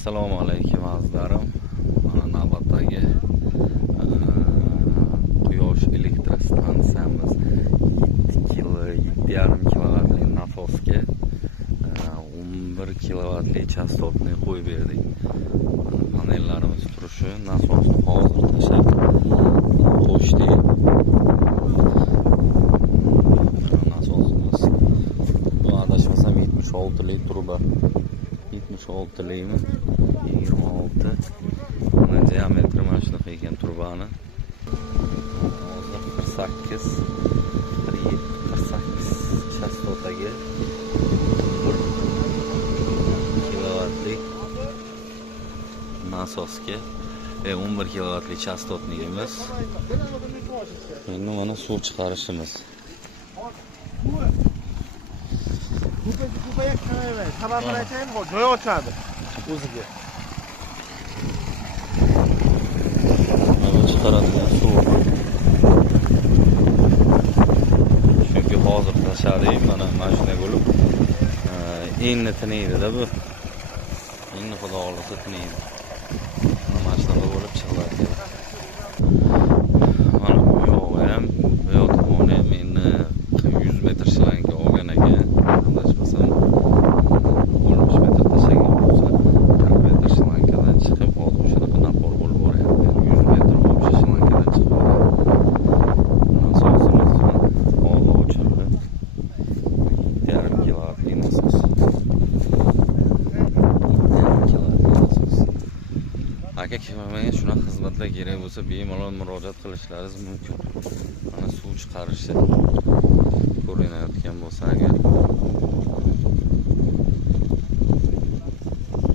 Assalomu alaykum azizlarim. Mana navbatdagi quyosh elektr stansiyamiz 7,5 kilovatli nasosga 11 kilovatli chastotni qo'yib berdik. Panellarimiz turishi, nasosni hozir tashlab qo'shdik. Nasosimiz bu adashmasam 76 lik turba. 76 likmi? 26. Mana diametri mana shunaqa ekan turbani. Hozir 48 chastotaga 1 kilovatlik nasosga 11 kilovatlik chastotligimiz. Endi mana suv chiqarishimiz. Kupaga qaramaydi. Sababini aytaymi, joy ochadi o'ziga. Mana chiqaradigan suv. Chunki hozir tashladik, mana mashina bo'lib endi tinaydi-da bu. Endi xudo xolasa tinaydi. Mana shunaqa bo'lib chiqadi. Mana bu yog'i ham, bu yoq tomoni ham endi 100 metr shlanka olgan ekan. Adashmasam 15 metr tashlagan bo'lsa, 40 metr shlankadan chiqib, hozir shunaqa napor bo'lib boryapti. 100 metr o'sha shlankadan chiqib boryapti. Nasosimiz hozir o'chirildi. 7,5 kilovatli nasos. 7,5 kilovatli nasos. Aka kimga shunaqa xizmatlar kerak bo'lsa, bemalol murojaat qilishlaringiz mumkin. Mana suv chiqarishi ko'rinayotgan bo'lsa agar